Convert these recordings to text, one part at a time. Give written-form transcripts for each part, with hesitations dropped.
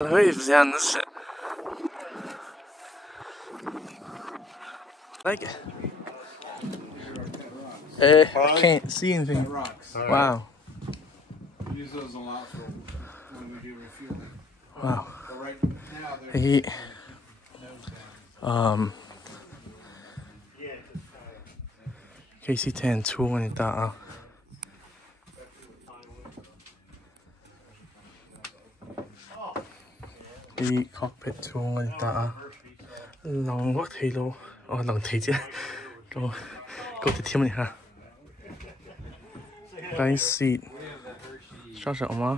waves down this shit. Like it. I can't see anything. Wow. Use those a lot for when we do refueling. Wow. But right now KC10 2원이다. 이 cockpit 2원이다. lòng quốc thị luôn. Lòng thị chứ. Cô thì thêm này ha. Cái seat. Sao sợ mà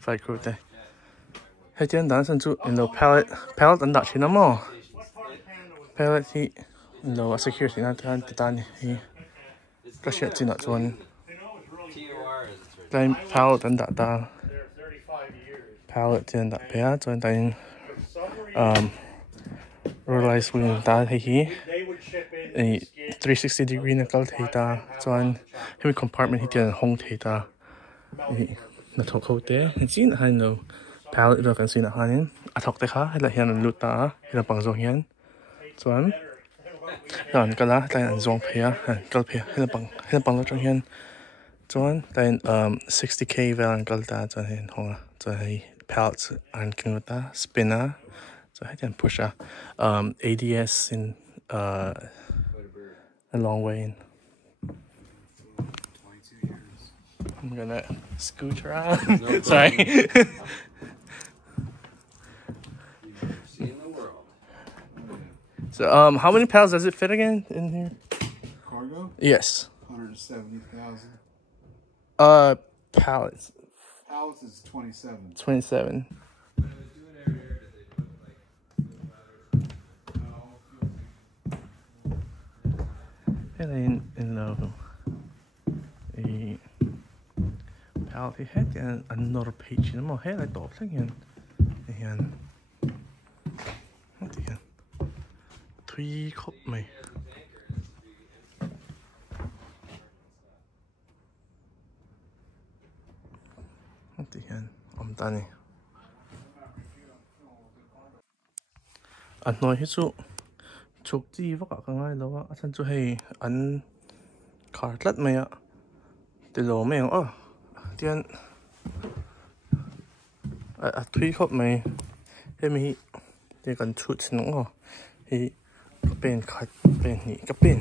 phải cột đây. Hay trên đó sân trụ lầu pallet ấn đạo chỉ nó mà. Pallet thì lầu security nó tan tan thì cái chuyện chỉ nó chọn. Cái pallet ấn đạo ta. Pallet trên đạo bé chọn tại realize when ta thấy hi 360 degree na kal thei ta chuan hemi compartment hi tian hong thei ta na thok ho te chin han lo pallet ro kan sin a hanin a thok te kha hela hian lut ta hela pang zo hian chuan dan kala tlai an zong phia kal phia hela pang lo chang hian chuan tain 60k vel an kal ta chuan hin honga chuan hei pallet an king ta spinner. So I can push ADS in a long way in. 22 years. I'm gonna scooch around. No sorry. Seeing the world. So how many pounds does it fit again in here? Cargo? Yes. 170,000. Pallets. Pallets is 27. 27. In the pallet he had another page in my head. I thought again. And what again? 3 cup me. What again? I'm done. I know he's so. Chụp chi vóc cả ngay đó á chân chú hay ăn khát lát mày ạ từ lỗ mày tiền thuy khóc mày thế mày thì cần chút nữa thì bên khát bên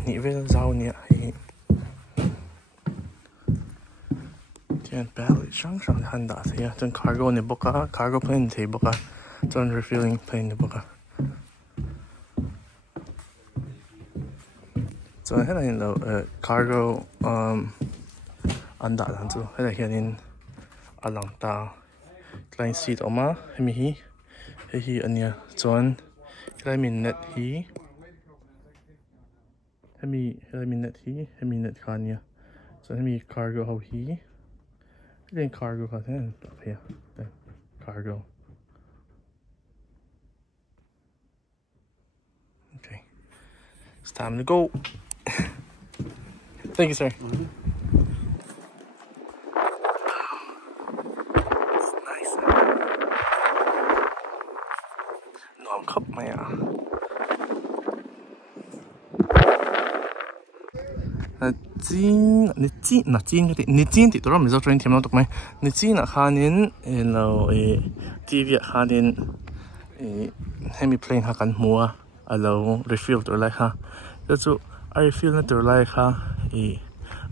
nhị về rau nhỉ tiền bé sáng hành đã thì chân cargo này bốc cả cargo plane thì bốc cả chân refueling plane này bốc cả. So here là cargo ăn đã làm chú here là hiện ở lòng ta klein seat ở mà hemi hi anh nhá chọn cái mình net hi hemi net khan nhá chọn hemi cargo hậu hi cái cargo khan thế tập here cargo. Okay, it's time to go. Thank you, sir. It's nice. No, I'm cup my Nijin thì tôi làm sao train thêm nó được mấy Nijin là khanin lo TV khanin hemi plane ha kan mua alo refill tôi lại ha đó chú I feel na tur lai kha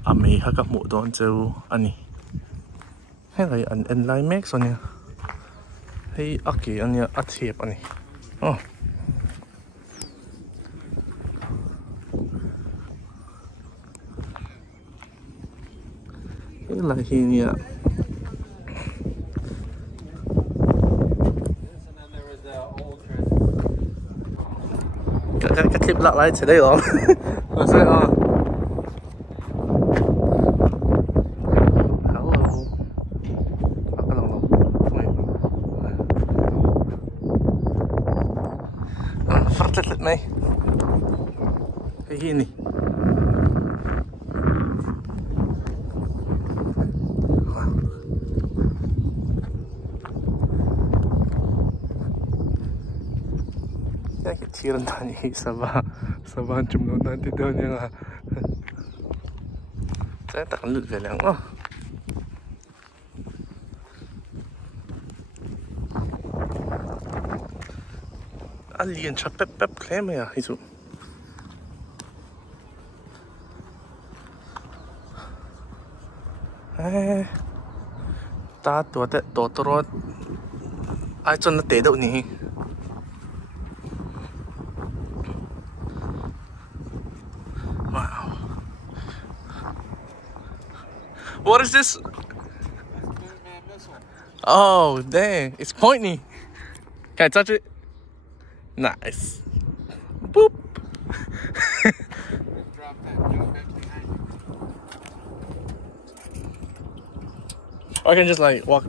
ami ha ka mu don chu ani he lai an lai mek so nia hei aki ania a thiep ani hei lai hi nia cái clip lạ lại tới đây rồi. Rồi sẽ فرتت ماي هيني cái thiền thanh hi sa ba chum nó nan ti đâu nha à sẽ tặng lụt về lắm đó anh liền chắp bếp klem ya hi su ta tua te to ro ai chon na te đâu ni wow what is this oh dang it's pointy can I touch it nice boop Drop that behind you. I can just like walk.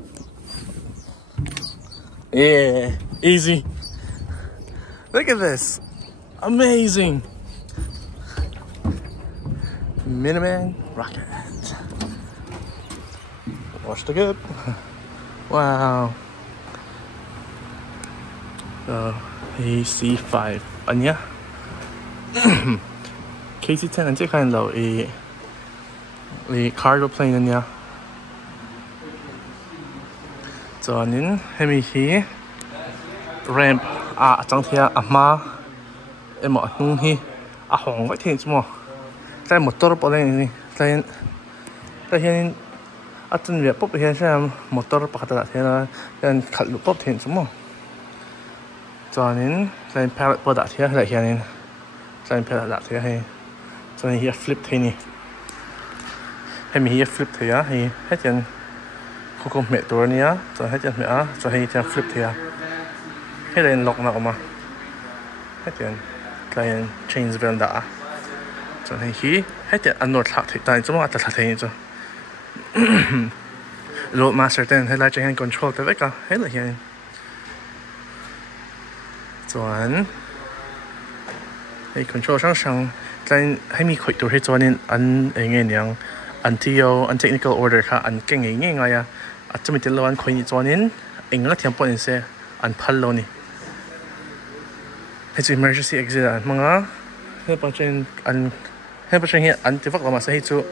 Yeah, easy. Look at this. Amazing. Miniman rocket. Watch the good. Wow. AC5 아니야? KC10 언제 가는 로 이 cargo plane 아니야? 저는 헤미히 ramp 장티야 아마 에뭐 농히 홍 vậy thì 뭐 tại motor bỏ lên này tại hiện 어떤 việc bốc hiện xem motor pakhat đã thế là nên khẩn lục bốc thì 뭐 저는 tại pallet bỏ đã thế lại hiện tại pallet đã thế hay cho nên flip thế này he미히 flip thế á thì hết chân cũng mẹตัวนี้cho hết chân mẹ cho hay chân flip thế hết lên lock nào mà hết chân cái chains bên đó cho nên khi hết chân anh nốt lại thì tại chúng ta thật thế chứ load master tên hay là change control tới vậy cả hết là hiện chuẩn hay control sang cái hay mi khởiตัวให้cho nên anh nghe nhàng until technical order ka an keng nge nga ya achmi tel wan khoi ni chonin enga thiam pon se an phal lo ni it's emergency exit an manga he pachen an he pachen hi an tivak lama se hi chu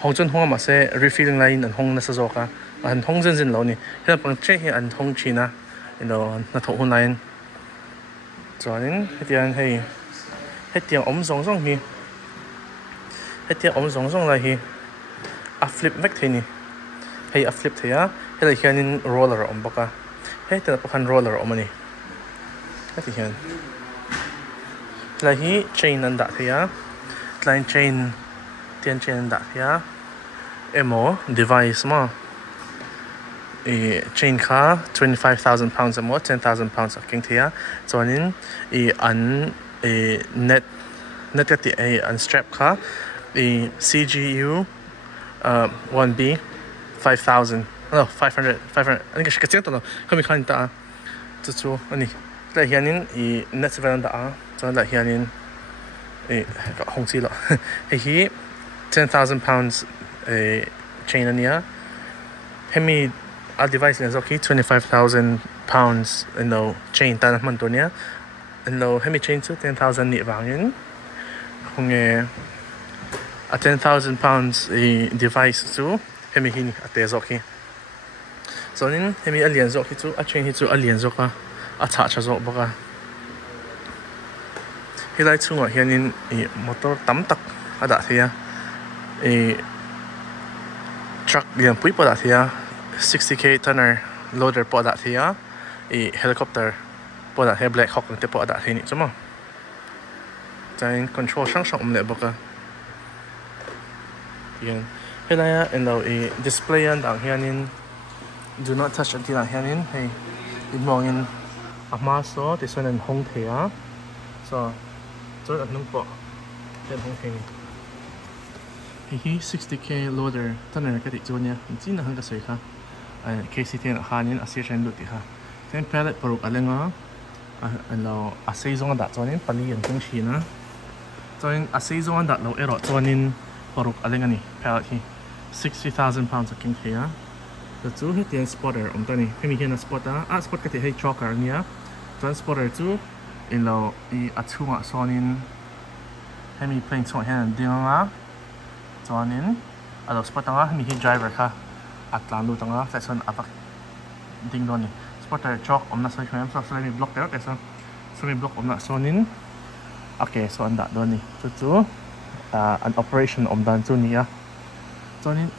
hong chun hong ma se refilling line an hong na sa zo ka an hong zin lo ni he pang che hi an hong china na tho hun line chonin hetian hei hetiang om song song hi hetiang om song song la hi a flip vek thế ni hay a flip thế á hay là hianin roller om baka hay tên pakhan roller om ani cái thì hian là hi chain an da thế á line chain tiền chain an da thế á emo device mà chain kha 25,000 pounds emo 10,000 pounds king thế á cho nên an net cái an strap kha CGU 1B 5,000 no 500 anh cái chuyện đó không bị khăn ta chú anh đây hiện nay net seven đã cho nên hiện nay không chỉ là hi 10,000 pounds chain anh nhá hemi a device này okay 25,000 pounds chain ta nằmตัวเนี้ยhemi chain số 10,000 nhị vàng nhá không nghe a 10,000 pounds device chu hemi hi a te zo khi so nin hemi alien zo khi chu a chain hi chu alien zo ka a cha zo boka hi lai chu hianin motor tam tak ada thia truck lian pui pa da thia 60k tonner loader pa da thia helicopter pa da he black hawk te pa da thi ni chuma chain control sang le boka yan helaya display an dang hianin do not touch until ang hianin hey imongin ama so this one an hong thea so at nung po ten hong thea hi 60k loader taner ka ti chunya chin na hang ka soi kha KC10 hanin asian luti ha ten pallet paruk alenga a season da chuanin pani an tung china chuanin a season da lo ero chuanin paruk alengani pallet hi 60,000 pounds king thea the two hit spotter tani hemi hian spotter spot ka ti hei choker nia transporter chu in lo I achunga sonin hemi plane chung hian dinga chuanin alo spotanga hemi hi driver kha atlan lu tanga section avak ding don ni spotter chok omna sai kham so mi block ter so mi block omna sonin okay so anda don ni chu an operation omdan chu ni a chuanin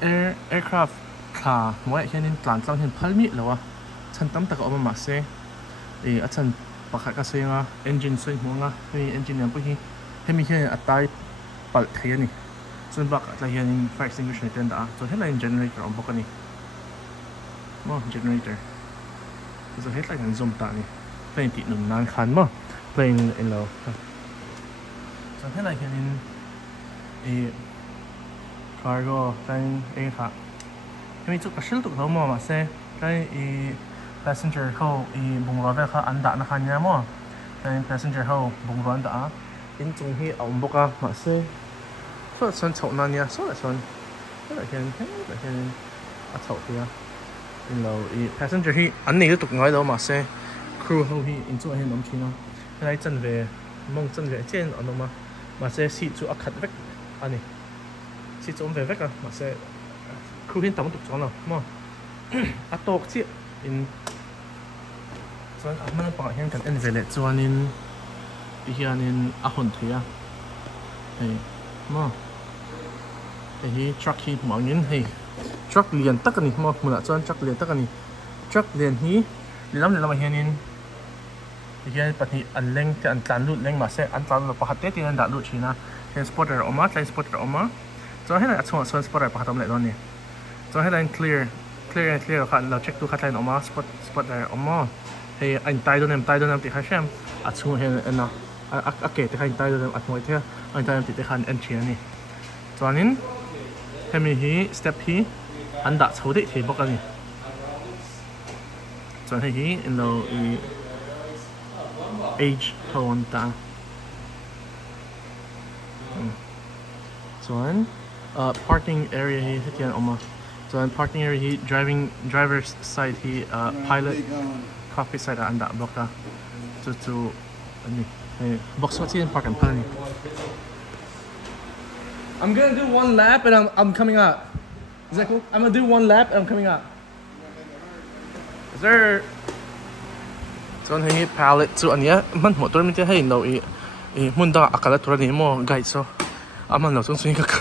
aircraft kha moi hianin tlan tlang hin phalmi lawa chan tam taka oma ma se a chan pakhat ka senga engine sei hmonga hemi engine yan pu hi hemi hian atai pal thei ani chun bak atla hianin fire extinguisher ten da so headline generator om bokani mo generator so headline zoom ta ni plane ti num nan khan mo plane in lo so headline hianin cargo plane kha hemi chu ka shil tu lo mo ma se kai passenger ho bungro ve kha anda na khan ya mo kai passenger ho bungro anda in chung hi om boka ma se so son chau na nia so la son la hian a chau tia in lo passenger hi an nei tu ngai lo ma se crew ho hi in chu hi nom china lai chan ve mong chan ve chen anoma ma se si chu a khat vek ani si chu ve vek ma se crew hin tam tu chona mo a tok chi in chuan a man pa hian kan en vele chuanin hianin a hon thia hei mo hi truck hi mangin hei truck lian tak ani mo mula chuan truck lian tak ani truck lian hi lilam hianin hian pati an leng te an tlan lut leng ma se an tlan lo pakhat te tin an da lut china hian spotter oma tlai spotter oma chuan hian a chunga chuan spotter pakhat om le don ni chuan headline clear khan lo check tu khatlain oma spotter oma hei an tai don em ti kha shem a chunga hian na a ke te khan tai don a moi the an tai ti te khan en chi ani chuanin hemi hi step hi an da chho de the bok ani chuan hei hi in lo age hon ta chuan parking area hi hetian oma chuan parking area hi driver's side hi pilot cockpit side an da block ta chu ani box what in park and pan I'm gonna do one lap and I'm coming out. Is that cool? I'm gonna do one lap and I'm coming out. Is there? Chuan hei pallet chu ania man motor mi te hei no mun da akala tura ni mo guide so aman lo chung swing ka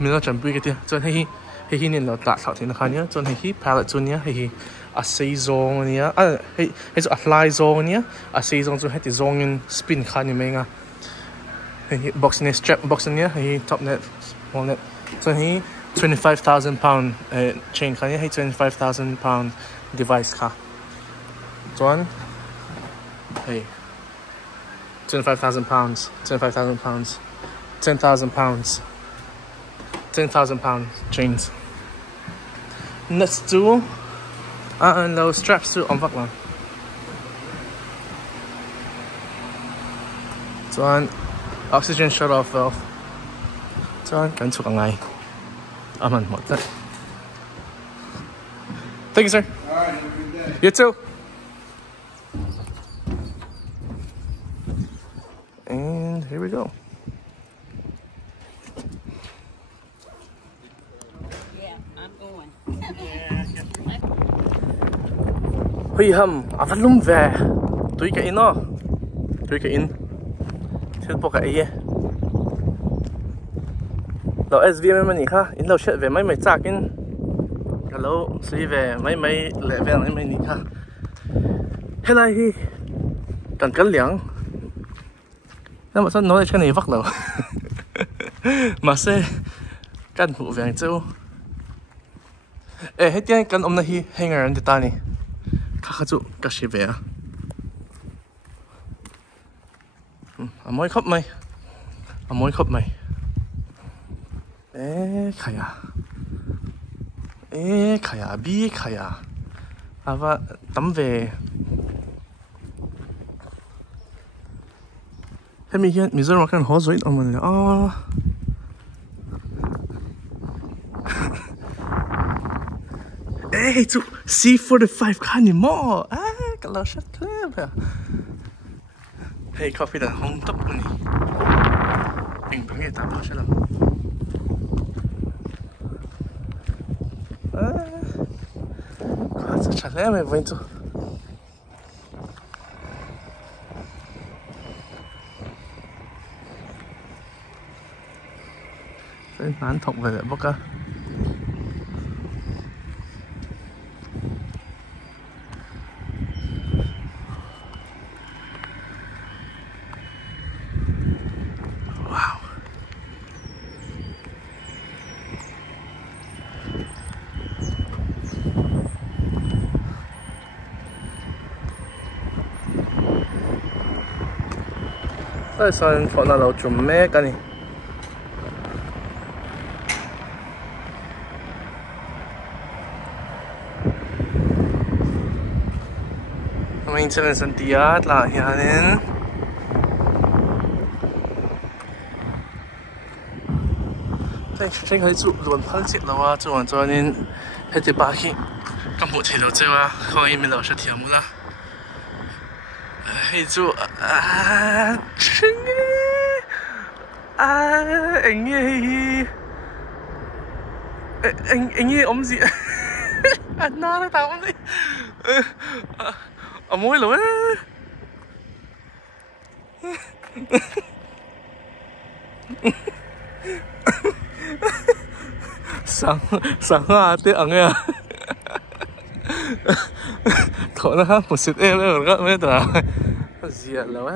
mi lo chan pui ke tia chuan hei ni lo ta thau thina khania chuan hei pallet chu nia hei a sei zong ania hei chu a hlai zong ania a sei zong chu heti zong in spin khani menga hei box net strap box ania hei top net small net so hei 25,000 pound chain khania hei 25,000 pound device kha chuan hey 25,000 pounds 10,000 pounds 10,000 pound chains nuts too and those straps too on vaklan chuan oxygen shut off valve chuan kan chuk angai aman mo ta thank you sir All right, have a good day. you too. And here we go. Yeah, I'm going. Hui ham, avalum ve. Tui ka in. Thil po ka ye. Lo SVM mani kha, in lo shet ve mai chakin. Hello, si ve mai le ve mai ni kha. Helai hi. Kan kal liang. Nó mà sao nói cái này vắt đầu mà xe căn hộ vàng châu hết tiếng căn ông này hay người người ta này khá chú cái gì vậy mỗi khóc mày khaya bi khaya và tắm về thế mình hiện Mizoram kan ho zoit on le hey chu C45 kan ni mo cái lo shot clip Hey, coffee dan hong top ni. Ping ping tak apa salah. Kau cakap me vem tu. Cái bán thọc về lại bốc á. Wow. Tại sao bọn nó chụp mẹ cái này? Maintenance ang tiya at lahihanin. Think hay trụ luồn phăng chiếc lâu á, trụ hoàn cho nên hết tiết bà khi cầm bộ thể đầu chơi á, không ai mình lâu sẽ thiểu mũ là hay trụ chhung anh nghe anh nghe ống gì anh nói là tao ống gì môi lỗi sáng thế ăn à thôi nó một xịt em nữa rồi mấy tờ gì à lỗi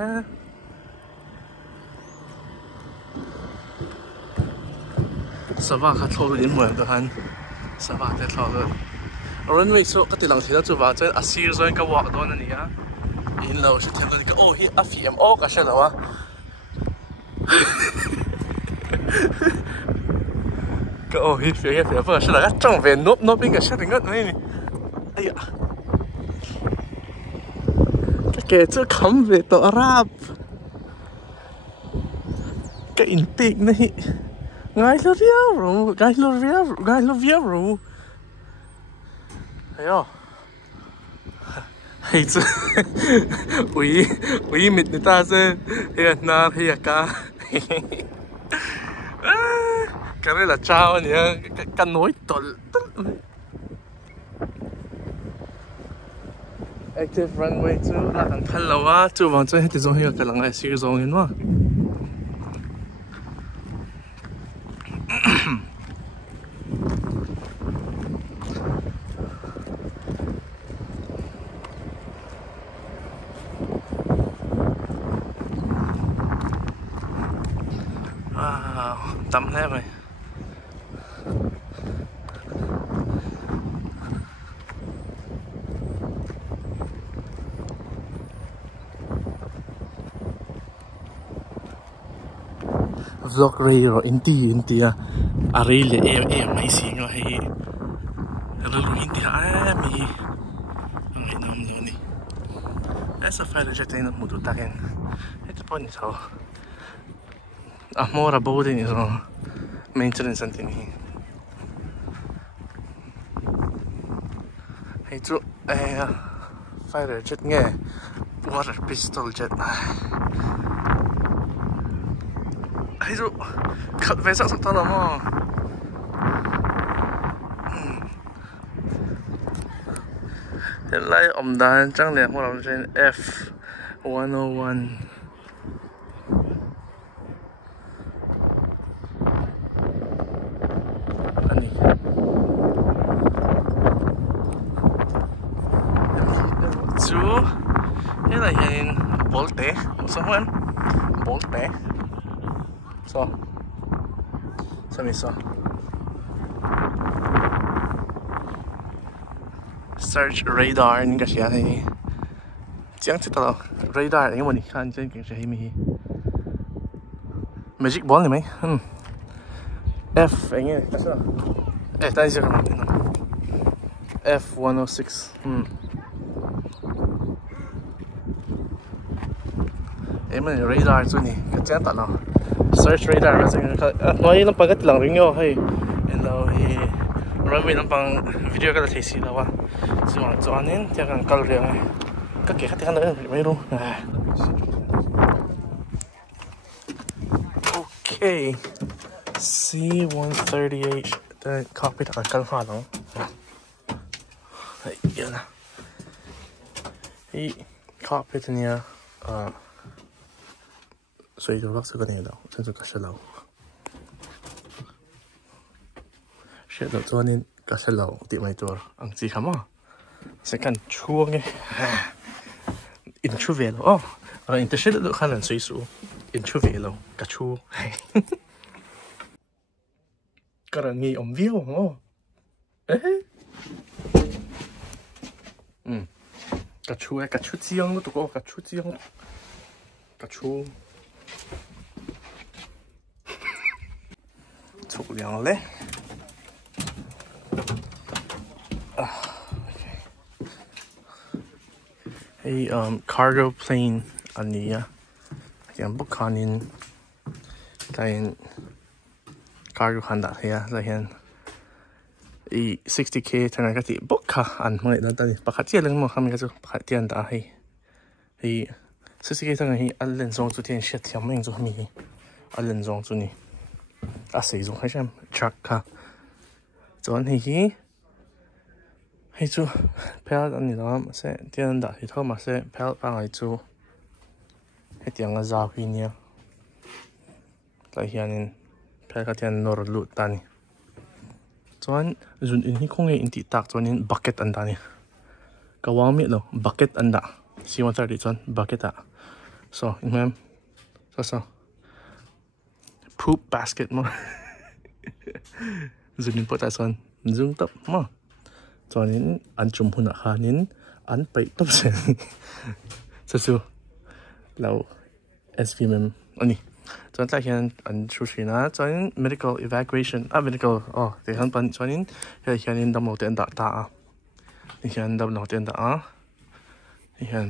sao vậy khát thôi đến mùa đó han sao vậy thế thôi rồi rồi mấy số cái tiền lăng thì nó chụp vào trên Asir rồi cái vỏ đó này á in lâu sẽ thêm cái ô hi FMO cái sao đó cái ô hi phía vừa sẽ là cái trong về nốt bên cái sao cái này ai ya cái chỗ khám về tàu Arab cái in tick này ngay lo viao rồi thấy không hay chứ ui mịt người ta chứ hay na hay cá cái này là trao nhỉ cái nối tol active runway chú là thằng thân lâu á chú vào chơi hết thì giống như cái lần này siêu giống như nó tắm thế mày vlog ray rồi inti à ray le em hay xí ngồi hay rồi inti à mi ngay nằm luôn đi esa phải là chạy nó một tắc en hết bọn này thôi Fimora bố thì rồi maintenance anh thì hay chú fire jet nghe water pistol jet hay chú khát về sắc tao lắm à hiện lại đàn trang liệt một làm trên F101 chú thế là hiện volte sao không volte sao mi sao search radar những cái gì này chẳng chết đâu radar những mình看trên cái gì mi magic ball này mấy F anh nghe cái sao tại sao F106 em mình radar rồi nè cái chén tận nào search radar là gì nói nó bằng cái lần ring nhau hay rồi runway nó bằng video cái là thấy gì đâu à chỉ mà cho nên theo càng cao liền này các cái khác thì khác nữa mấy luôn Okay, C138 the cockpit ang kalha lang. Ay, yan na. Hey, cockpit niya, so ito bakit ka niya daw? Saan ka siya daw? Siya daw, tuwanin ka siya daw. Di may tur. Ang si ka mo. Sa kan chuang eh. Introvelo. Oh, inte siya daw ka lang sa iso. Introvelo. Kachu. Karangi omvio. Oh. Kachu kachu 지형 도 두고 kachu 지형 kachu 조량래 okay. Hey cargo plane 아니야 그냥 북한인 다인 cargo 한다 해야 라현 이 60k tana kati bokha an mai dan tani pakhat chia lang mo kham ga chu pakhat tian da hi 60k tana hi allen zong chu tian shet thiam meng chu mi allen zong chu ni a sei zong hai jam truck ka chon hi chu pel an ni lam se tian da hi thoma se pel pa ngai chu he tiang a za hui nia lai hianin pel ka tian nor lu tani chuan zun in hi khonge in ti tak chuan in bucket an da ni kawami lo bucket an da C130 chuan bucket a so imam so poop basket mo zun in pota chuan zung tap mo chuan in an chum huna khanin an pai top sen so lo SVM ani chuan tlai hian an thu thrina chuan medical evacuation medical te han pan chuanin he hianin dam lo ten da ta a hian dam lo ten da a hian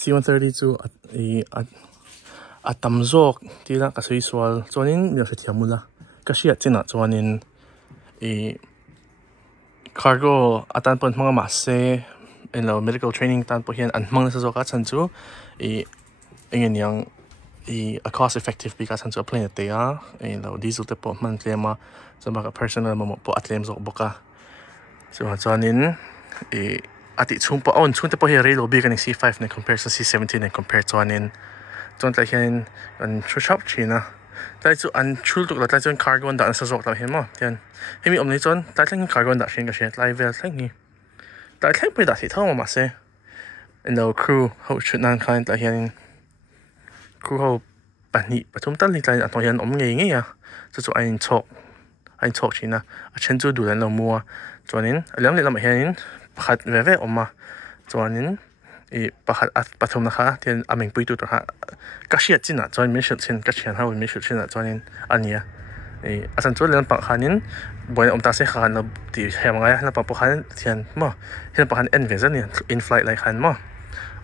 C130 chu a tam zok tila ka sei swal chuanin mi se thiamula ka hriat china chuanin cargo atan pon hmanga ma se in lo medical training tan po hian an hmang sa zoka chan chu engin yang a cost effective because han chu plane te a lo diesel te po man tlema so baka personal mo po atlem zo boka so chuanin ati chung po on chung te po hi relo big ani C5 ne compare to C17 ne compare chuanin chuan tlai hian an thu shop china tlai chu an chul tuk la tlai chuan cargo an da sa zok ta hemo tian hemi om nei chuan tlai tlang cargo an da shin ka she tlai vel tlang hi tlai tlang pe da thi thawma ma se and the crew ho should nan kind tlai hian crew ho pani pathum tal ni tlai atong hian om ngei ngei a chu chu ein chok china a chen chu du lan lo mua chuanin alam le lam hianin pakhat ve ve oma chuanin pakhat pathum na kha tian ameng pui tu to ha ka hriat china chuan mi hriat chin ka thian ho mi hriat china chuanin ania asan chu lan pa khanin boy om ta se khan na ti hemangai na pa po khan thian mo hian pa khan en ve zani in flight lai khan mo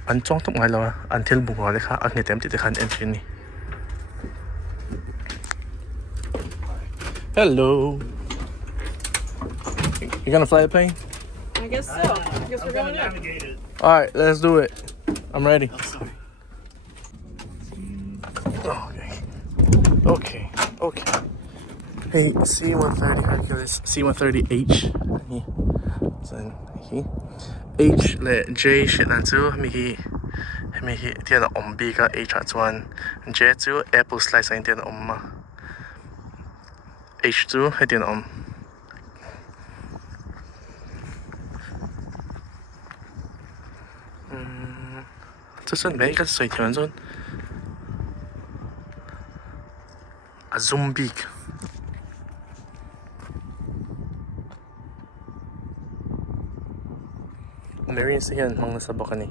an chong tok ngai lo until bunga le kha a nge tem ti te khan entry ni. Hello. You gonna fly a plane? I guess so. I guess we're going in. All right, let's do it. I'm ready. Okay. Hey, C130 Hercules, C130H. H le J shit nan chu mi hi tian om B ka H chuan J chu apple slice in tian om ma H chu he tian om chu sun mai ka soi thian chun a zombie Marine sa yan, mga nasa baka ni.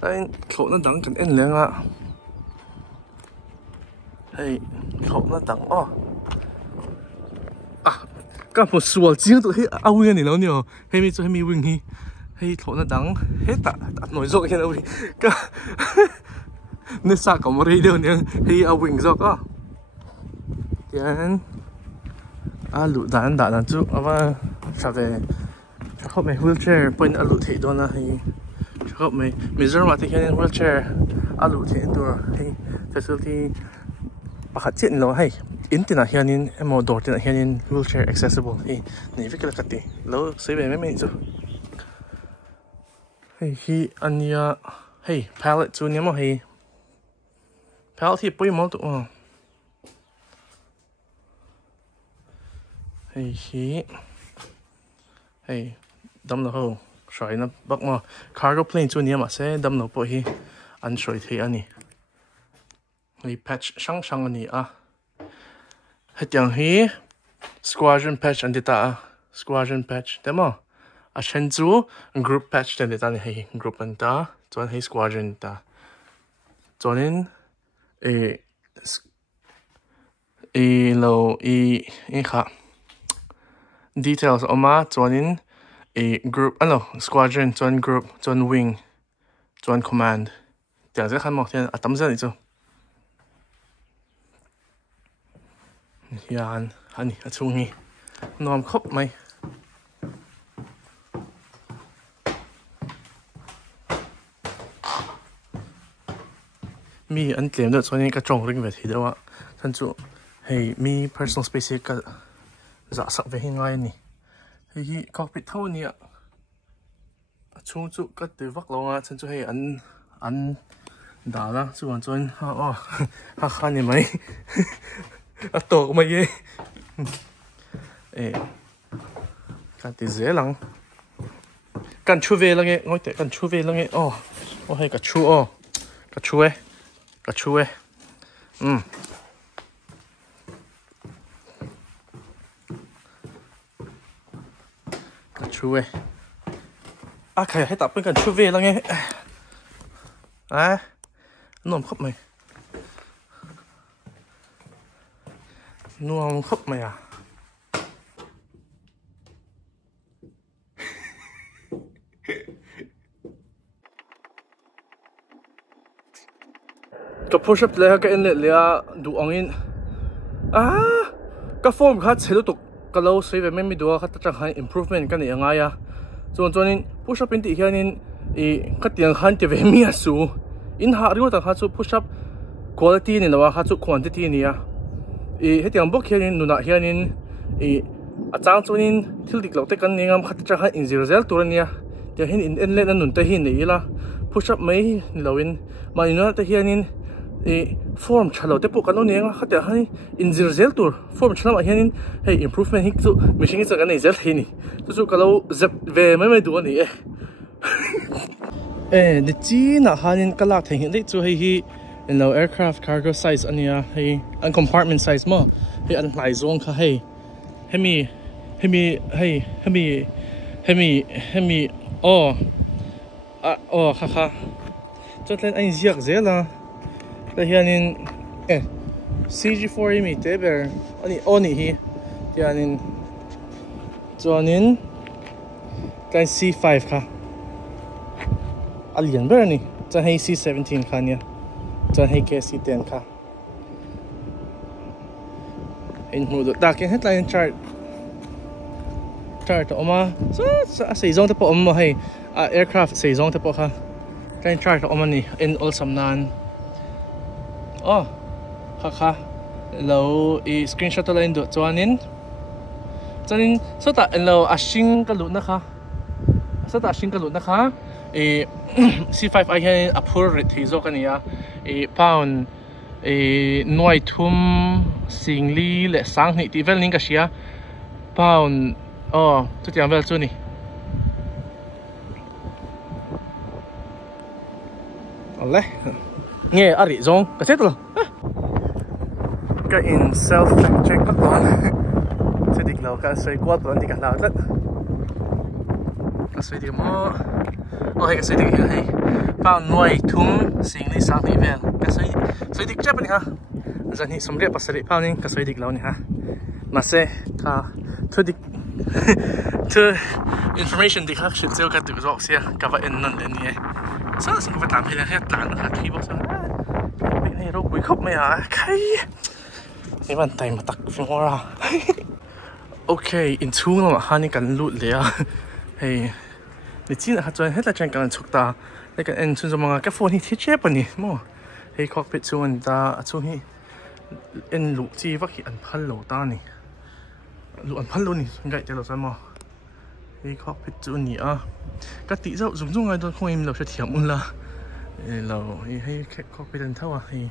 Ay, Thlawhna dang kan en lang nga. Hey, Thlawhna dang, ka mo suwal chiang to, hey, awi nga nilaw niyo. Hey, may wing hi. Hey, Thlawhna dang, hey, at noy zok yan awi. Ka, nisa ka mo radio niya, hey, awing zok, Yan. Alu dan chu awa chave chho me wheelchair point alu thei dona hi có mấy Mizoram mà thì hiện wheelchair alu thìตัวให้ facility pakhat chin lo hay in tina hianin emo door tina hianin wheelchair accessible hi nei vikala kati lo sebe me chu hey hi ania hey pallet chu ni mo hey pallet hi pui mo tu hey hi hey dam lo ho shoi na bak mo cargo plane chu ni ma se dam no po hi an shoi thei ani hi patch shang ani a hetiang hi squadron patch an dita squadron patch demo a chen chu group patch ten dita ni hei group an ta chuan hei squadron ta chuanin lo kha details oma chuanin group ano squadron chuan group chuan wing chuan command tiang ze khan mo thian atam ze ni chu yan ani achung hi nom khop mai mi an tlem do chuan ka chong ring ve thi dawa than chu hei mi personal space ka za sak ve hi ngai ni hi cockpit tho ni achung chu ka te vak lo nga chan chu hei an da la chuan chuan ha kha ni mai a to mai ye kan ti ze lang kan chu ve lang e ngoi te kan chu ve lang e hei ka chu ka chu e ka chu e ka chu e a khai hei ta pen kan chu ve lang e nom khop mai nuông khóc mày à cái push up lấy cái inlet lấy đủ ong in cái form khác chế độ tục cái lâu xây về mấy mươi đua khác chắc chắn improvement cái này ngay à cho nên push up in thì hiện cái tiền khác thì về mấy số in hạ rồi ta khác số push up quality này là khác số quantity này à hết tiếng bốc hiện nụ nạ hiện chang chuanin thil dik lo te kan ningam khat cha in zero zel tur ania te hin in enlet an nun te hin nei la push up mai loin ma ina te hianin form chalo te pu kan no nenga khat ha in zero zel tur form chalo ma hianin hey improvement hi chu machine cha kan nei zel hi ni chu kalo zep ve mai du ani de chi na hanin kala the hin dei chu hei hi in low aircraft cargo size ania hey an compartment size mo hey an hlai zong kha hey hemi kha chot len ein ziak zela la hianin CG4 mi te ber ani hi hianin chuanin kan C5 kha alian ber ni chan hei C17 kha nia chan hei KC10 kha in hu do ta ke headline chart oma so sei zong te po om hei aircraft sei zong te po kha kan chart oma ni in all samnan kha lo screenshot la in do chuanin so ta lo ashing ka lu na kha C5 I hian apur rit hi zo kania pound noi thum singli le sang ni ti vel ning ka sia pound chu tiang vel chu ni alle nge ari zong ka setlo ka in self check ka ton sedik lo ka sei kwat ron ti ka la tat ka sei di mo hei ka sei di hei pound noi thum singli sang ni vel ka sei dik chap ni ha zan hi somre pasari pound ni ka sei dik lo ni ha na se ka thudik to information dik hak shit zeu ka tu zo sia ka va en nan le ni sa sing va tam hele het tan ka thi bo sa hei ro bui khop mai ha kai ni van tai ma tak Fimora okay in chung ma hani kan lut le hei ni chin ha chuan hetla chen kan chukta like an to the mga phone hi chepani mo hey cockpit chu an ta chu hi en lu chi va ki an phal lo ta ni lu an phal lo ni ngai te lo san mo hey cockpit chu ni a ka ti zau zum zum ai don khoi im lo se thiam un la lo hey cockpit an thawa hey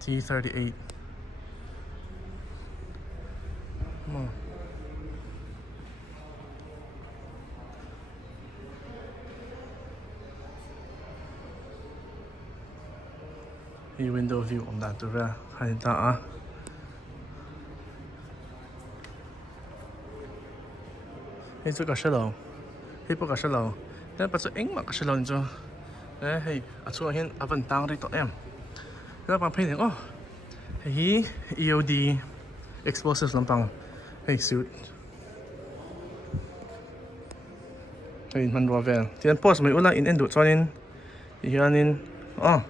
T38 mo hey window view om da tu ra hai ta a hey chu ka shalo hey po ka shalo ta pa chu eng ma ka shalo ni chu hey a chu hian avan tang ri to em ta pa phei ni oh hey EOD explosives lampang hey suit hey man ro vel tian post mai ula in endu chuanin hianin oh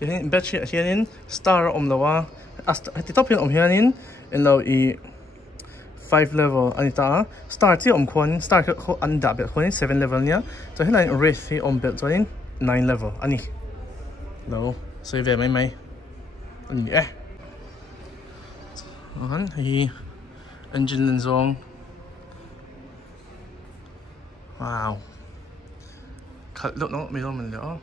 hianin battery hianin star om lawa ti top hian om hianin en lo I 5 level ani ta star chi om khon star kho an da be khon 7 level nia so hian wraith hi om bel chuanin 9 level ani lo so ve mai mai ani an hi engine len zong wow khat lo no mi lo man lo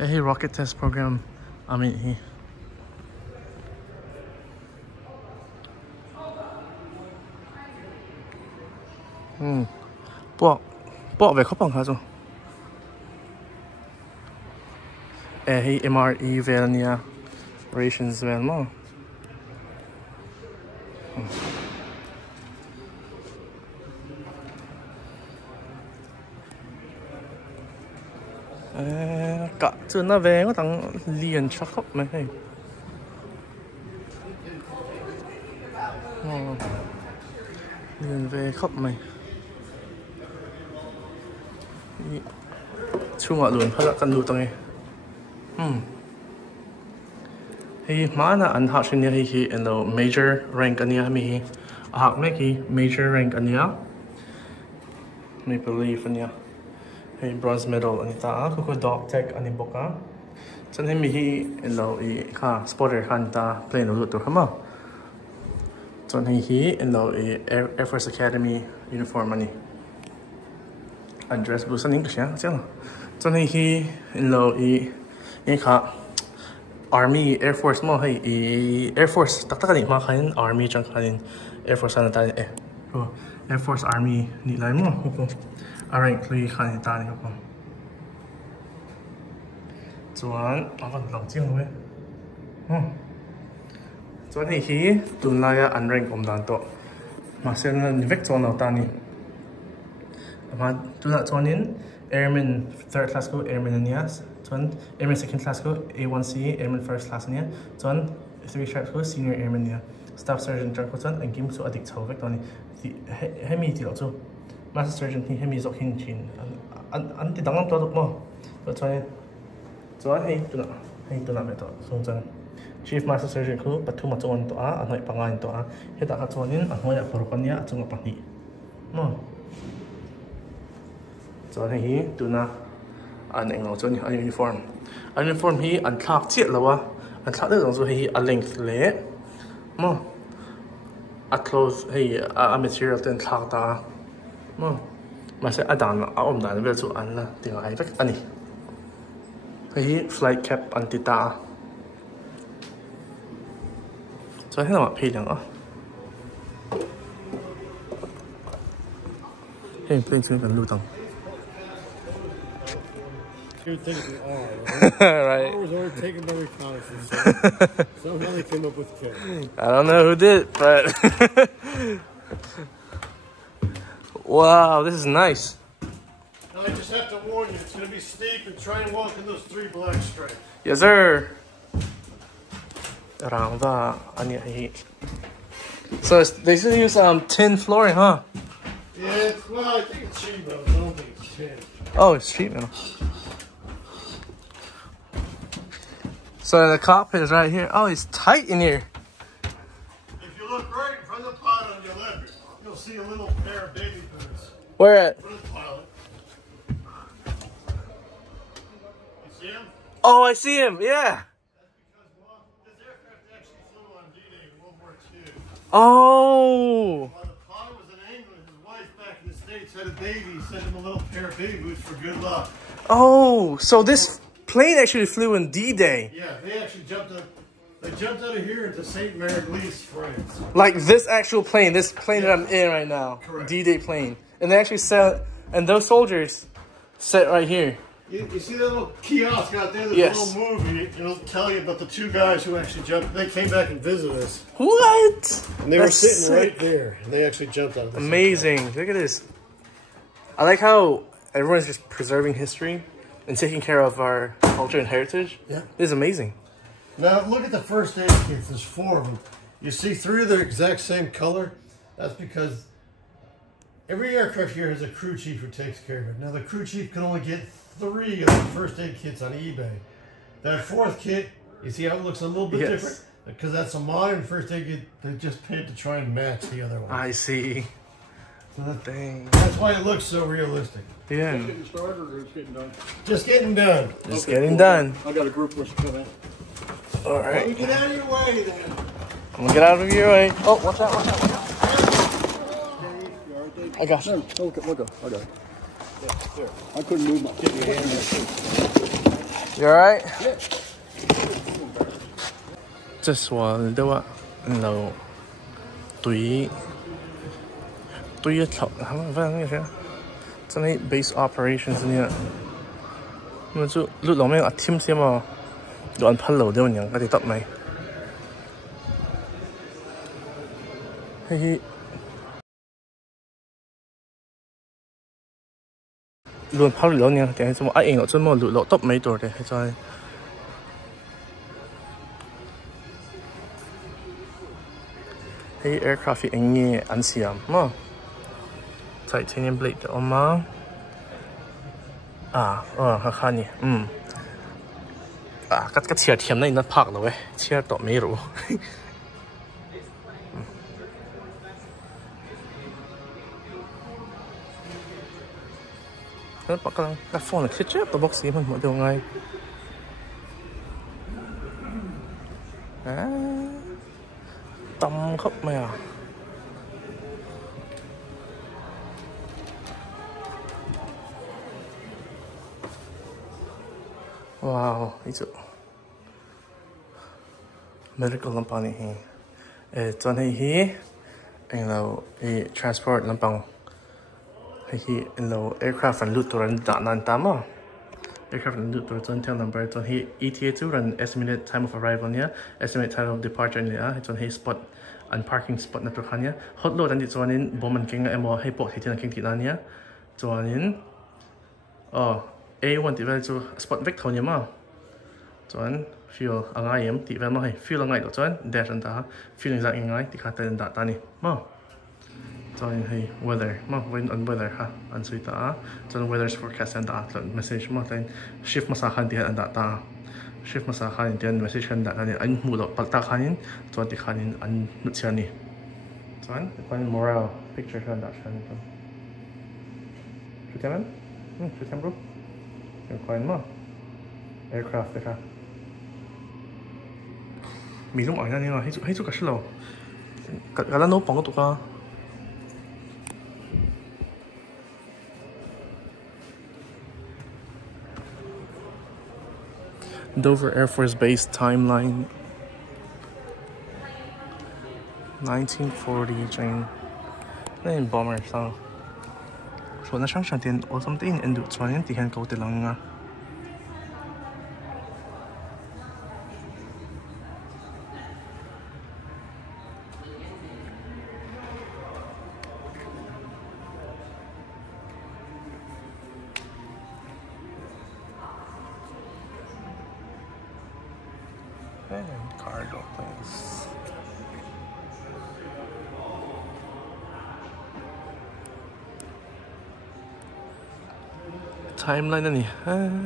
hey rocket test program I mean he bỏ về khóc bằng hả rồi hey MRE về nia rations về mà cả chuyện nó về có thằng liền chắc khóc mày hay liền về khóc mày chú ngọ luôn phải là căn lụt tầng thì má là anh học sinh này thì anh đâu major rank anh nhá mi học mấy cái major rank anh nhá maple leaf anh nhá hey bronze medal anh ta có dog tag anh bốc á cho nên mi anh đâu I ha spotter han ta play nó lụt rồi hả mà cho nên hi anh đâu Air Force Academy uniform anh address boost anh cái gì chứ cho nên hi anh đâu cái ha Army Air Force mo hay Air Force tak tak ni ma khain Army chang khain Air Force ana ta Air Force Army ni lai mo ko rank lui khain ta ni ko chuan awan lo chiang we chuan hi tun lai an rank om dan to ma sen ni vek chuan lo ta ni ma tu la chuanin airman third class ko airman anias chuan airman second class ko A1C airman first class ania chuan 3 stripes ko senior airman nia staff sergeant ko chuan an kim chu adik chho vek tani hemi ti lo chu master sergeant hi hemi zok hin chin an ti dangam to dok mo chuan hei tuna me to sung chang chief master sergeant ko pathuma chuan to a anhoi pangan to a heta ka chuanin anhoya phorkania achunga pahni mo chuan hei tuna an englo chuan an uniform hi an thlak chiat lawa an thlak deuh chu hi a length le mo a clothes hei a material ten thlak ta mo ma se adan a om dan vel chu an la tinga ai vek ani hei flight cap an ti ta chuan hena ma phei lang a hei plane chu kan lu tang Good things we are, right. I was already taken by reconnaissance. Somehow they came up with kill. I don't know who did, but wow, this is nice. Now I just have to warn you, it's going to be steep and try and walk in those 3 black stripes. Yes, sir. So they still use tin flooring, huh? Yeah, well, I think it's cheap, though. I don't think it's tin. Oh, it's cheap now. So the cockpit is right here. Oh, it's tight in here. If you look right in front of the pilot on your left, you'll see a little pair of baby boots. Where at? In front of the pilot. You see him? Oh, I see him. Yeah. That's because this aircraft actually flew on D-Day in World War II. Oh. While the pilot was in England, his wife back in the States had a baby. He sent him a little pair of baby boots for good luck. Oh, so this plane actually flew on D-Day. Yeah, they actually jumped out. They jumped out of here into Saint Mary-Glise, France. Like this actual plane, this plane that I'm in right now. Correct. D-Day plane. And they actually sat, and those soldiers sat right here. You see that little kiosk out there? There's Yes. a little movie. It'll tell you about the two guys who actually jumped. They came back and visited us. What? And they were That's sitting sick. right there. And they actually jumped out of the Amazing. Look at this. I like how everyone's just preserving history and taking care of our culture and heritage. Yeah. This is amazing. Now look at the first aid kits. There's 4 of them. You see 3 of the exact same color. That's because every aircraft here has a crew chief who takes care of it. Now the crew chief can only get 3 of the first aid kits on eBay. That 4th kit, you see how it looks a little bit different? Because that's a modern first aid kit. They just paid to try and match the other one. I see. So Dang. that's why it looks so realistic. Yeah. Getting started or it's getting done? Just getting done. Just getting done. I got a group wants to come in. All Let me right. get out of your way then. I'm gonna get out of your way. Oh, watch out, watch out, watch out. I got you. No, look at, I got it. Yeah, there. I couldn't move my hand. You all right? Yeah. 这是我的话，然后對一頭，係咪？反正嘅，真係 base operations 呢。咁就錄落咩？阿 team 先嘛，錄 unpload 啲嘢，我哋得未？係錄 unpload 兩嘢，定係做乜？阿英落真冇錄落得未度嘅，係在。Hey, aircraft ini ansiam, ma. Titanium blade tu, ma. Kakak ni, kat chhiar thiam na ina phak lo, chhiar to me ro. Nó bắt cái phone là thiết chết, tôi bóc xí mà mọi điều ngay. Tâm khóc mày à. Wow, itu medical lampang ni hi. Tuan hi anh lâu transport lampang hi anh lâu aircraft and loot turan da nan tama. Aircraft and loot turan tail number tuan hi ETA 2 run estimated time of arrival niya, estimate time of departure niya, tuan hi spot and parking spot na tukan niya. Hot load andi tuanin boman kinga emo hi po hitin king tinan niya. Tuanin A1 ti vel chu spot vek thon ma. Chuan fuel angai em ti vel ma hai fuel angai do chuan dash an ta fuel exact ngai ti kha ta ta ni ma. Chuan hei weather ma wind and weather ha an sui ta chuan weather's forecast an da message ma tain shift ma sa khan ti an da ta shift ma sa khan ti message kan da ni an mu lo pak ta khanin chuan ti khanin an nu chian ni. Chuan Fimora picture kan da chan. Shutiaman? Shutiam bro? Yung coin mo. Aircraft ka. Milong ay na niya. Hito ka siya. Kala no pang ito ka. Dover Air Force Base timeline. 1940 Jane. Na yung bomber sa. So na siyang din o something endo chuan ti han ko te lang nga. And cargo place. timeline na ni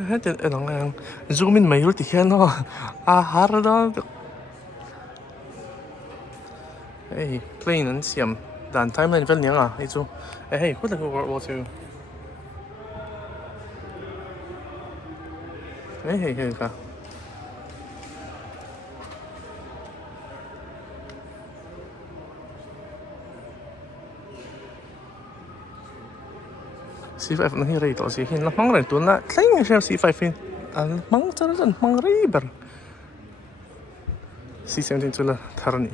hết tiền ở lòng ngang zoom in mấy lúc thì khen nó hát đó hey plane anh xem đàn timeline vẫn nhớ à ấy chú hey what the World War II hey cả C5 nó hi to si hin la mang ren tun la tling share C5 hin al mang char jan mang ri ber C17 chula tharni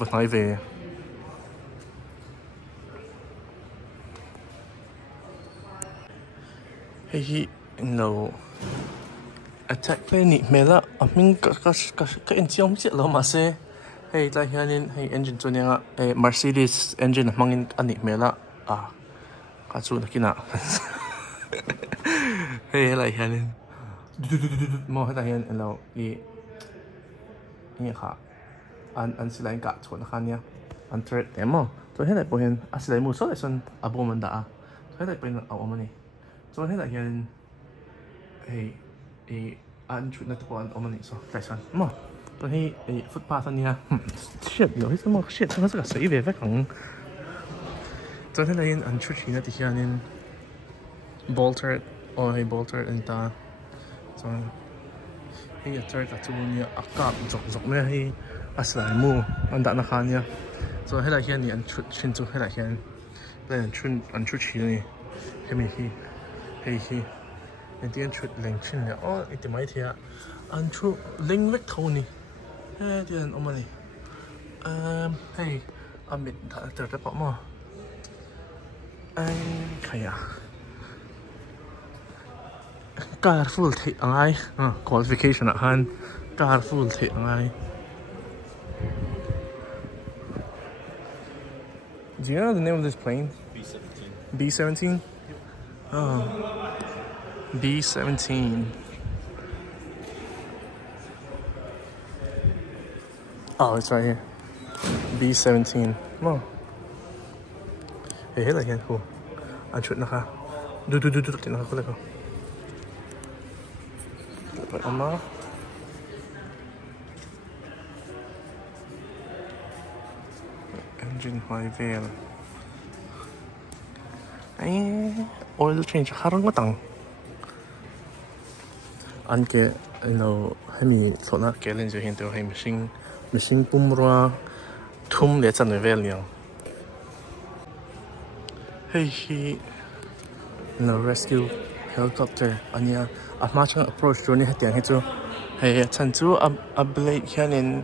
bắt nói về hi no attack plane ni mela mình cái engine chết lo mà se hey lại hiện hey engine cho nên Mercedes engine mangin anh mela cái chỗ này kina hey lại hiện mo lại hiện lo i ni kha an silai ka chon khan ya an thread demo to he lại po hen asilai mu so leson abo man da to lại pen au mani to he lại hiện hey an chut na to an mani so lại son mo to he footpath an ya shit yo it's mo shit nó sẽ sai về vecang to he lại an chut chi na ti hianin bolter hey bolter and ta so hey thread ka chu ni akap jok me hey aslai mu an da na khan ya so he la hian ni an chut chin chu he la hian len chun an chut chi ni hemi hi hei hi en tian chut leng chin le iti mai thia an chu leng vek tho ni he tian omani hei amit da ter ta pa mo khaya careful thi angai qualification at han careful thi angai. Do you know the name of this plane? B-17. B-17? Oh. B-17. Oh, it's right here. B-17. Oh. Hey, hey, like here. Cool. Anh chuột nó kha. Du, thì nó có lại không? Vậy ông má. Engine hoài về oil change harang matang an ke no hemi Thlawhna ke len jo hin te hai machine Fimora thum le chan vel niang hey no rescue helicopter ania a ma chang approach jo ni hatiang he chu hey chan chu a blade hianin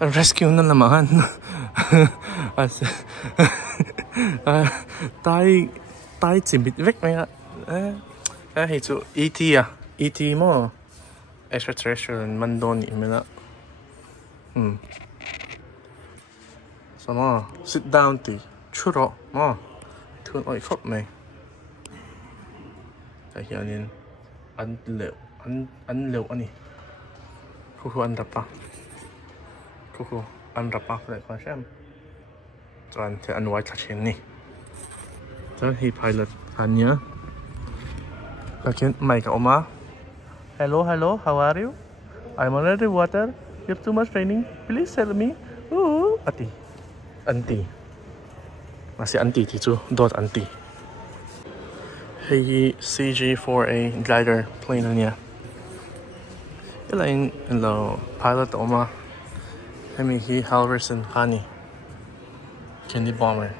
rescue na lamahan as tai chim bit vek mai hey chu ET mo extraterrestrial mandon imela so mo sit down ti churo mo thun oi khop mai ta hianin an leu ani khu an rapa khu an rapa lại qua xem chọn thì ăn white touch ni so he pilot han nhá các kiến mày cả oma hello how are you I'm already water you have too much training please tell me anti masih anti thì chú dot anti hey CG-4A glider plane nha cái này là pilot oma hemi hi Halverson Hani Candy bomber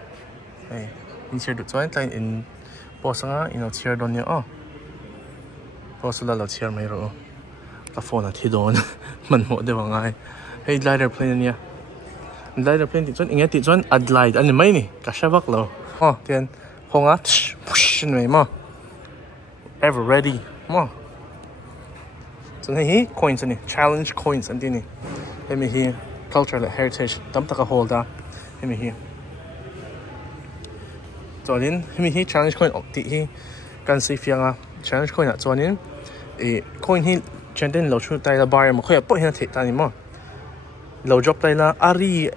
hey in here được join line in posanga in chair don ya posula lo chair mai ro ka phone thi don man mo de wangai hey glider plane ya glider plane ti chon inge ti chon adlide ani mai ni ka shavak lo tian honga push mai ma ever ready ma so hi coins ani challenge coins and ni hemi hi cultural heritage tam taka holda hemi hi chuanin hemi hi challenge coin ti hi kan si fianga challenge coin chuanin coin hi chenten lo chu tai la bar ma khoya po hin the ta ni mo lo drop tai la ari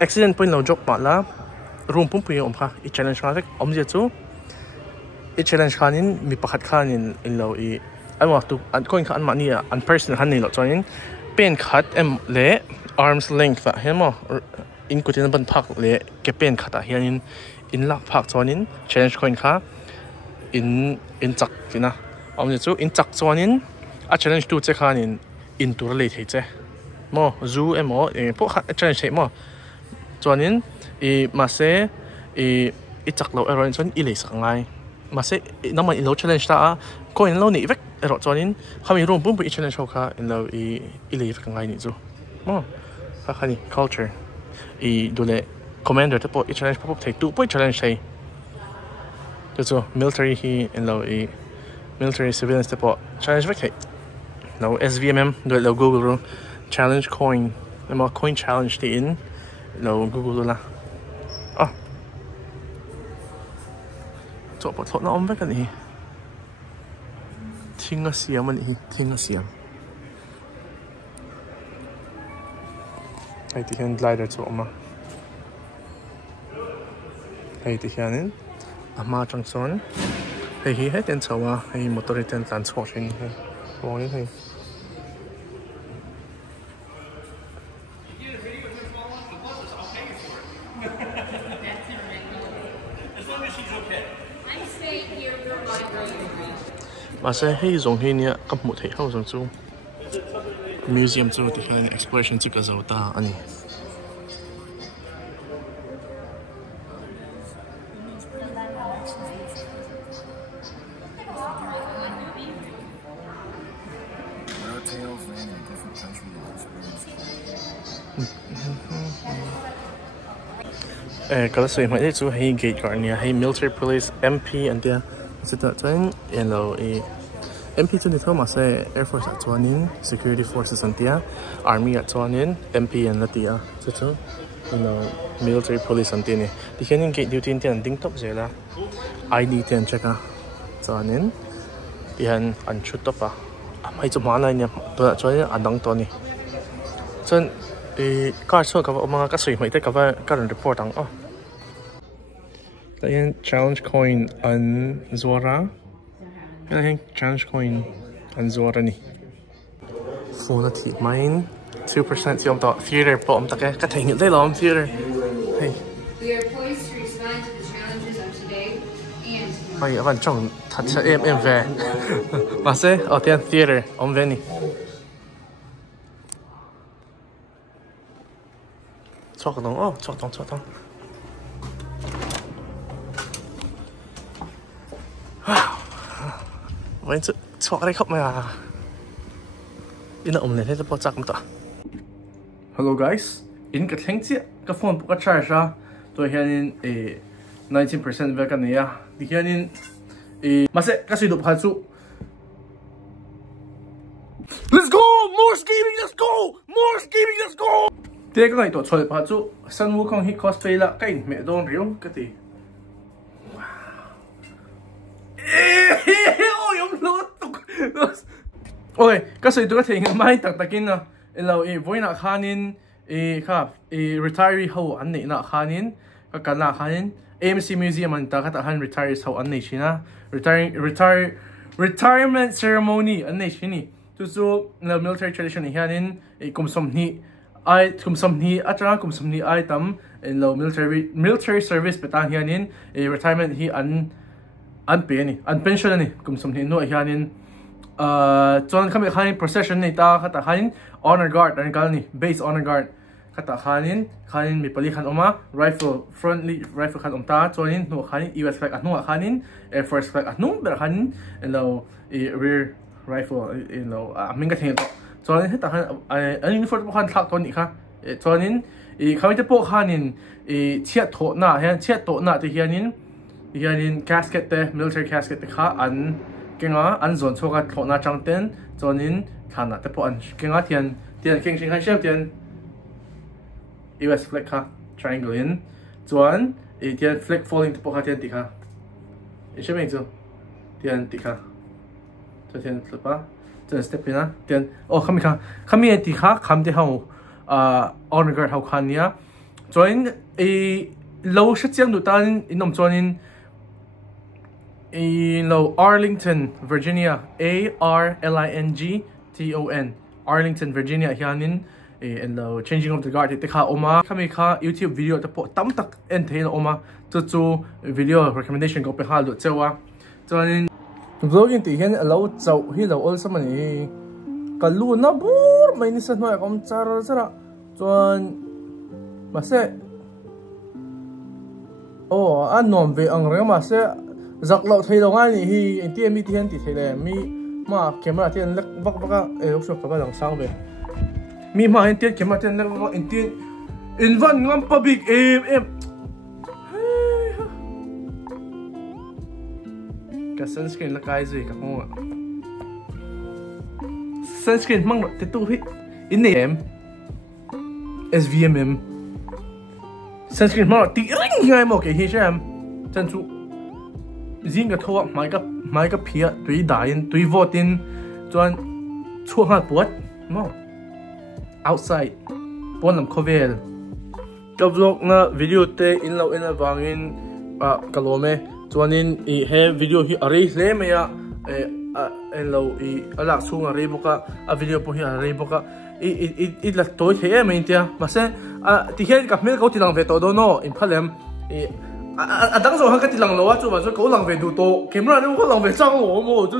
accident point lo drop ma la room pum pui om kha I challenge kha vek om je chu I challenge khanin mi pakhat khanin in lo I anwa tu an coin kha an ma ni an person han ni lo chuanin pen khat em le arms length a hemo in kutin ban phak le ke pen khata hianin in lak phak chuanin challenge coin kha in chak tina om je chu in chak chuanin a challenge tu che khanin in tur le thei che mo zu emo po kha challenge thei mo chuanin ma se I chak lo eron chuan I le sak ngai ma se naman in lo challenge ta coin lo ni vek ero chuanin khami room pum pu I challenge ho kha in lo I le vek ngai ni chu mo kha khani culture I dule commander te po I challenge pop thei tu po challenge thei chu military hi in lo I military civilians te po challenge vek thei no SVMM do lo Google ro challenge coin mo coin challenge ti in lo Google la cho Thlawhna om vek ani thing a siam ani thing a siam ai ti hian glider chu oma ai ti hianin ama chang chuan hei hi he ten chawa hei motor ten transport in he wong hei mà sẽ hay dùng hình như cấp một thể hậu dùng chú museum chú thì hay exploration chú cái dấu ta anh cái số mấy đấy chú hay gate guard nha hay military police MP anh tia sẽ tự chuan in lo MP chu ni thoma se Air Force at chuanin security forces an tia army at chuanin MP an la tia chu in lo military police an tia ni ti hianin gate duty an ding top zela ID ten checka chuanin ti han an chu top a mai chu ma lai ni to chuanin an dang to ni chuan car chu ka mga ka sui mai te ka current report ang Then challenge coin on Zora. I think challenge coin on Zora ni. Phone at mine 2% yung to theater po am take katay ngi lo am theater. Hey. We are poised to respond to the challenges of today and tomorrow. Ay avan chong that em ve. Mase tian theater om ve ni. Chok dong. Vậy chứ cho cái khóc mà in ổng lên hết bao chắc không ta. Hello guys, in cái thằng chị cái phone bút charge ra tôi hiện 19% về cái này à, thì hiện mà sẽ cái gì đụng hạt su. Let's go, more skiing, let's go. Thế cái này tôi chơi hạt su, sân vũ không hit cosplay là cái mẹ đông riêu cái gì. Okay, kasi ito kasi may taktakin na ilaw voy na kanin retiree ho anni na kanin kakana kanin AMC Museum ang takatahan retirees ho anni sina retirement ceremony anni sini so na military tradition hianin kumsomni atra kumsomni item in law military service petan hianin retirement hi an pension ni kumsomni no hianin chuan kami khanin procession nei ta khata khanin honor guard an galni base honor guard khata khanin mi pali khan oma rifle frontly rifle khan omta chuanin no khanin US flag anu khanin Air Force flag anu ber khanin lo rear rifle lo minga theng to chuanin heta khan an uniform khan thak to ni kha chuanin khamite po khanin chhiat tho na te hianin casket te military casket te kha an kenga an zone choka Thlawhna changten chonin khana te po an kenga tian king sing han shem tian US flag kha triangle in chuan tian flag falling te po kha tian ti kha shem chu tian ti kha cho tian tlupa chen step ina tian khami ti kha kham te ho honor guard ho khania join lâu sẽ chiang được tan in nằm cho nên in lâu Arlington Virginia ARLINGTON Arlington Virginia hianin in lâu changing of the guard te kha oma kami kha YouTube video te po tam tak en thein oma chu video recommendation ko pe ha lu chewa cho nên vlogging ti hian lâu chau hi lâu all samani kalu na bur mai ni sa noi kom char chara chuan mà sẽ anh nom về ang reng mà sẽ giặc lậu thấy đâu ngay thì anh tiêm mi tiêm thì thấy là mi mà camera tiêm lắc vắc vắc lúc sau các bạn sang về mi mà anh tiêm camera tiêm lắc vắc anh tiêm in văn ngắm public em cái sunscreen là cái gì các bạn ạ sunscreen mang được tu hít in này em SVMM sunscreen mà tí ring ngay một cái hi xem chân chú riêng cái thua mai cái phía tùy đại tùy vô tin cho chua hạt bớt mà outside bốn làm cover cái vlog na video te in lâu in vang in cái lô me cho nên he video hi array le me ya in lâu alak chung array boka video po hi array boka ít là tối thế em anh tia mà sẽ thì hiện gặp mấy câu thì làm về tổ đó nó in phát em đang rồi hắn cái thì làm lâu á chú mà cho câu làm về đủ tổ camera nó có làm về sang lỗ mà chú